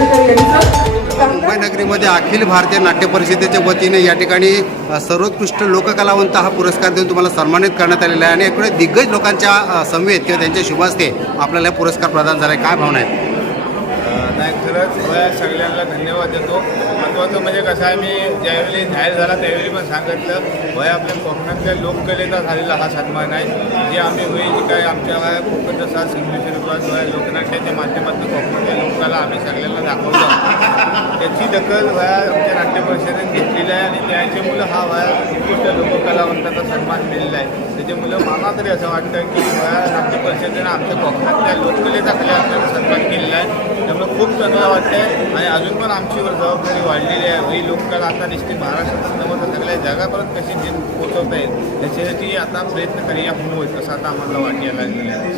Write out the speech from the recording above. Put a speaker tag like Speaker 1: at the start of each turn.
Speaker 1: श्याम यांचं.
Speaker 2: मुंबई नगरीमध्ये अखिल भारतीय नाट्य परिषदेच्या वतीने या ठिकाणी सर्वोत्कृष्ट लोककलावंत हा पुरस्कार देऊन तुम्हाला सन्मानित करण्यात आलेला आहे. आणि इकडे दिग्गज लोकांच्या समवेत किंवा त्यांच्या शुभास्ते आपल्याला हा पुरस्कार प्रदान झाला आहे काय भावना आहेत?
Speaker 3: नाही खरंच वया सगळ्यांना धन्यवाद देतो. महत्त्वाचं म्हणजे कसं आहे मी ज्यावेळी जाहीर झाला त्यावेळी पण सांगितलं वय आपल्या कोकणातल्या लोककलेचा झालेला हा सन्मान आहे. जे आम्ही होईल जे आमच्या कोकणचा साथ संगीत लोकनाट्याच्या माध्यमातून कोकणातल्या लोकाला आम्ही सगळ्यांना दाखवलं त्याची दखल वया आमच्या नाट्य परिषदेने घेतलेली आहे आणि त्याच्यामुळं हा वया उत्कृष्ट लोककलावंताचा सन्मान मिळाला आहे. त्याच्यामुळं मला तरी असं वाटतं की वया नाट्य परिषदेनं आमच्या कोकणातल्या लोककलेचा खाली आपल्याला सन्मान केलेला आहे. त्यामुळे खूप चांगलं वाटतंय आणि अजून पण आमचीवर जबाबदारी वाढलेली आहे. ही लोककला आता निश्चित महाराष्ट्रात नव्हतं सगळ्या जगापर्यंत कशी जी पोहोचवता येईल त्याच्यासाठी आता प्रयत्न करूया म्हणून होईल असं आता आम्हाला वाटायला लागलेलं आहे.